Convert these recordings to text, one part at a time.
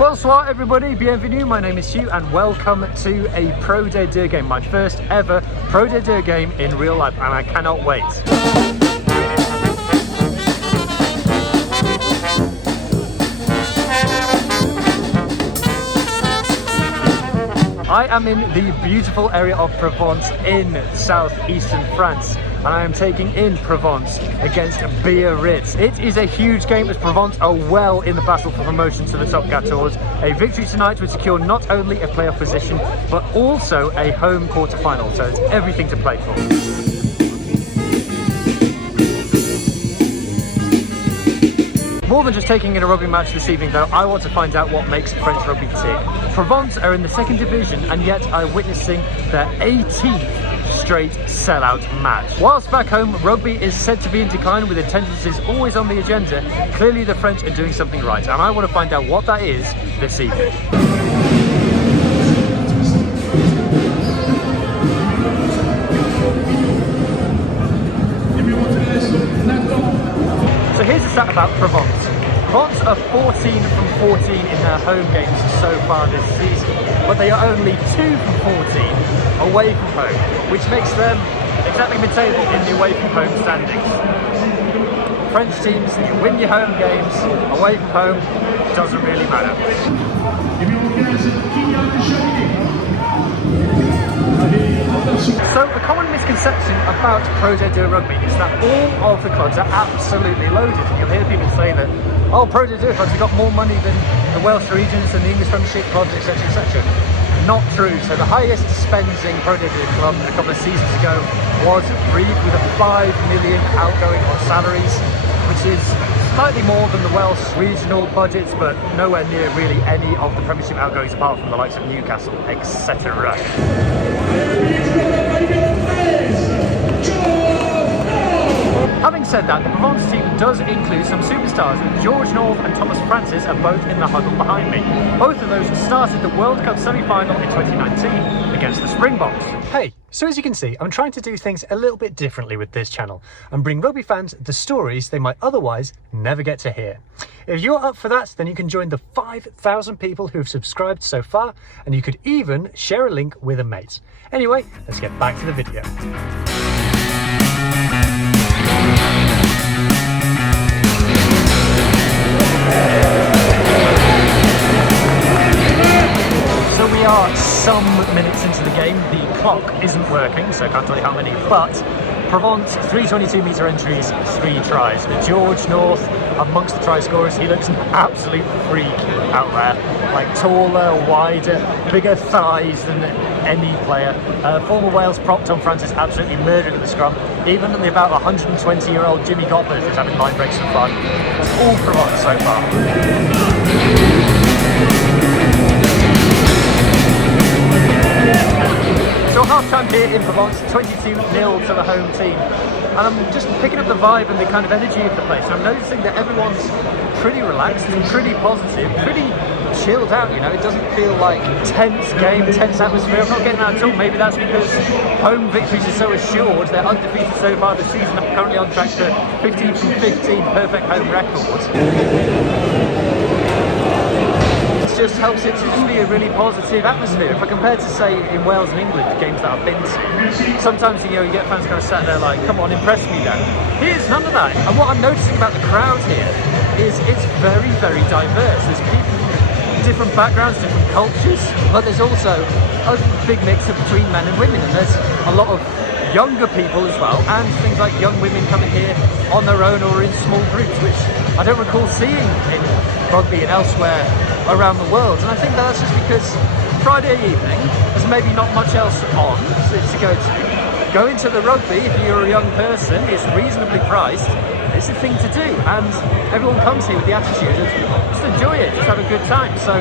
Bonsoir everybody, bienvenue, my name is Hugh and welcome to a Pro D2 game, my first ever Pro D2 game in real life, and I cannot wait. I am in the beautiful area of Provence in southeastern France, and I am taking in Provence against Biarritz. It is a huge game as Provence are well in the battle for promotion to the top 14. A victory tonight would secure not only a playoff position, but also a home quarter-final, so it's everything to play for. More than just taking in a rugby match this evening though, I want to find out what makes French rugby tick. Provence are in the second division and yet I'm witnessing their 18th straight sellout match. Whilst back home, rugby is said to be in decline with attendances always on the agenda, clearly the French are doing something right and I want to find out what that is this evening. So here's a stat about Provence. Provence are 14 from 14 in their home games so far this season, but they are only 2 from 14 away from home, which makes them exactly mid-table in the away from home standings. French teams, you win your home games, away from home, doesn't really matter. So the common misconception about Pro D2 rugby is that all of the clubs are absolutely loaded. You'll hear people say that, oh, Pro D2 clubs have got more money than the Welsh regions and the English Premiership clubs, etc, etc. Not true. So the highest spending Pro D2 club a couple of seasons ago was Rugby with a 5 million outgoing on salaries, which is slightly more than the Welsh regional budgets, but nowhere near really any of the Premiership outgoings apart from the likes of Newcastle, etc. Having said that, the Provence team does include some superstars. George North and Tomas are both in the huddle behind me. Both of those started the World Cup semi-final in 2019 against the Springboks. Hey, so as you can see, I'm trying to do things a little bit differently with this channel and bring rugby fans the stories they might otherwise never get to hear. If you're up for that, then you can join the 5,000 people who have subscribed so far, and you could even share a link with a mate. Anyway, let's get back to the video. So we are some minutes into the game. The clock isn't working, so I can't tell you how many, but Provence, 3 22-metre entries, 3 tries. George North, amongst the try scorers, he looks an absolute freak out there. Like taller, wider, bigger thighs than any player. Former Wales prop Tom Francis absolutely murdered at the scrum. Even the about 120-year-old Jimmy Gopperth is having line breaks for fun. It's all Provence so far. So half-time here in Provence, 22-0 to the home team. And I'm just picking up the vibe and the kind of energy of the place. And I'm noticing that everyone's pretty relaxed and pretty positive, pretty chilled out, you know. It doesn't feel like tense game, tense atmosphere. I'm not getting that at all. Maybe that's because home victories are so assured. They're undefeated so far this season. I'm currently on track to 15 from 15 perfect home records. Just helps it to just be a really positive atmosphere. If I compare to, say, in Wales and England, the games that I've been to, sometimes, you know, you get fans kind of sat there like, come on, impress me then. Here's none of that. And what I'm noticing about the crowd here is it's very, very diverse. There's people from different backgrounds, different cultures, but there's also a big mix of between men and women, and there's a lot of younger people as well, and things like young women coming here on their own or in small groups, which I don't recall seeing in rugby and elsewhere around the world. And I think that's just because Friday evening, there's maybe not much else on to go to. Going to the rugby, if you're a young person, is reasonably priced. It's a thing to do, and everyone comes here with the attitude of just enjoy it, just have a good time. So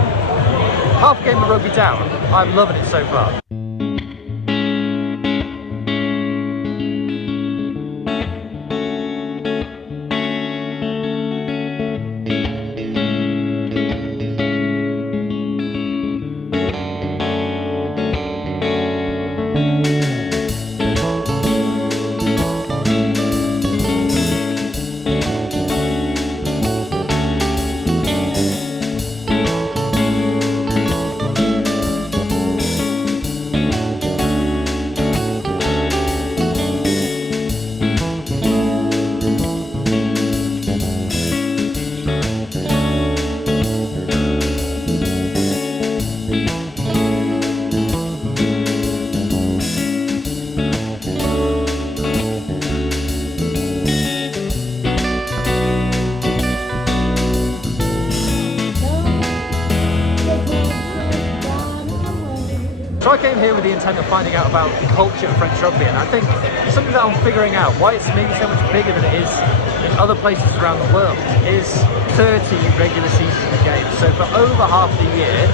half a game of rugby down, I'm loving it so far. here with the intent of finding out about the culture of French rugby, and I think something that I'm figuring out, why it's maybe so much bigger than it is in other places around the world, is 30 regular season games. So for over half the year,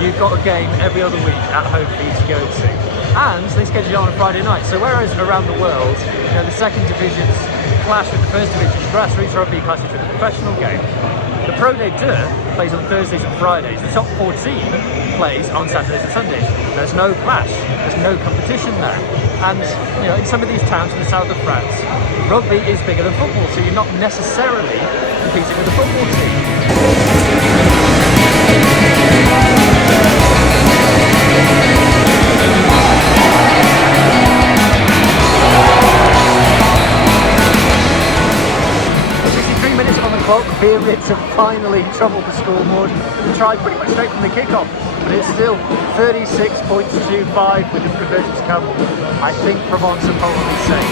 you've got a game every other week at home for you to go to. And they schedule it on a Friday night. So whereas around the world, you know, the second divisions clash with the first divisions, grassroots rugby clashes with the professional game. The Pro de Deux plays on Thursdays and Fridays. The top 14 plays on Saturdays and Sundays. There's no clash. There's no competition there. And you know, in some of these towns in the south of France, rugby is bigger than football, so you're not necessarily competing with a football team. Biarritz have finally troubled the scoreboard and tried pretty much straight from the kickoff, but it's still 36 points to 5 with the conversions come. I think Provence are probably safe.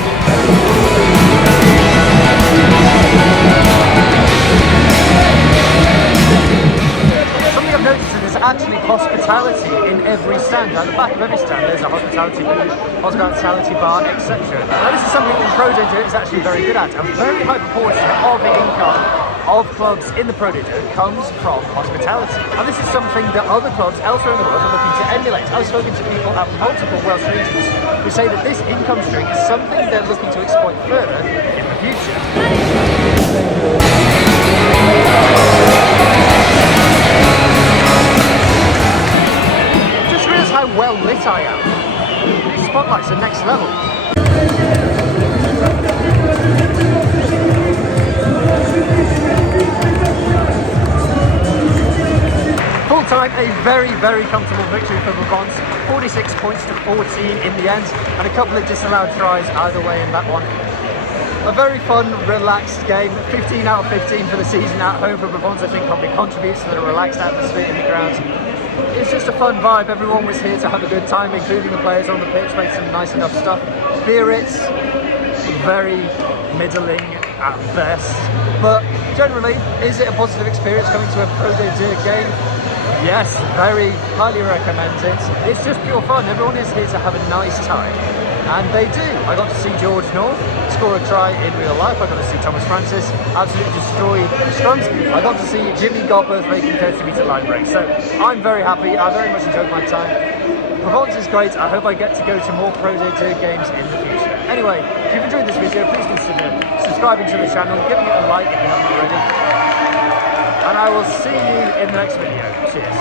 Something I've noticed is there's actually hospitality in every stand. At the back of every stand there's a hospitality booth, hospitality bar, etc. Now this is something that Pro de Deux is actually very good at. A very high proportion of the income of clubs in the Pro de Deux comes from hospitality. And this is something that other clubs elsewhere in the world are looking to emulate. I've spoken to people at multiple Welsh regions who say that this income stream is something they're looking to exploit further in the future. Just realised how well lit I am. These spotlights are next level. Full time, a very, very comfortable victory for Provence. 46 points to 14 in the end, and a couple of disallowed tries either way in that one. A very fun, relaxed game. 15 out of 15 for the season at home for Provence, I think probably contributes to the relaxed atmosphere in the ground. It's just a fun vibe. Everyone was here to have a good time, including the players on the pitch, made some nice enough stuff. Biarritz, very middling at best, but generally, is it a positive experience coming to a Pro de Deux game? Yes, very highly recommend it. It's just pure fun. Everyone is here to have a nice time, and they do. I got to see George North score a try in real life. I got to see Thomas Francis absolutely destroy scrums. I got to see Jimmy Gopperth making 30-metre line breaks. So I'm very happy. I very much enjoyed my time. Provence is great. I hope I get to go to more Pro de Deux games in the future. Anyway, if you've enjoyed this video, please consider subscribing to the channel, giving it a like if you haven't already. And I will see you in the next video. Cheers.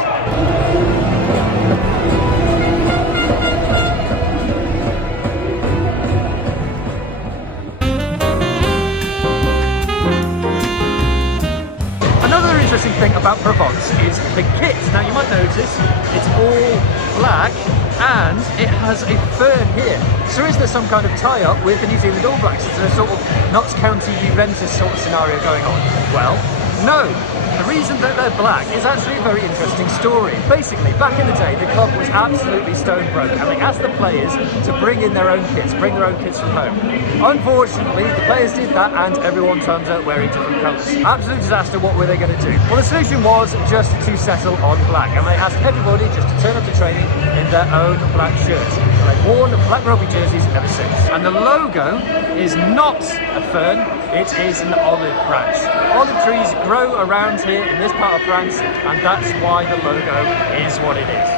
Another interesting thing about Provence is the kit. Now you might notice it's all black and it has a fern here. So is there some kind of tie-up with the New Zealand All Blacks? Is there a sort of Notts County Juventus sort of scenario going on? Well, no. The reason that they're black is actually a very interesting story. Basically, back in the day, the club was absolutely stone broke, and they asked the players to bring in their own kits, bring their own kits from home. Unfortunately, the players did that, and everyone turned out wearing different colours. Absolute disaster. What were they going to do? Well, the solution was just to settle on black, and they asked everybody just to turn up to training in their own black shirts. And they've worn black rugby jerseys ever since. And the logo is not a fern, it is an olive branch. Olive trees grow around here in this part of France, and that's why the logo is what it is.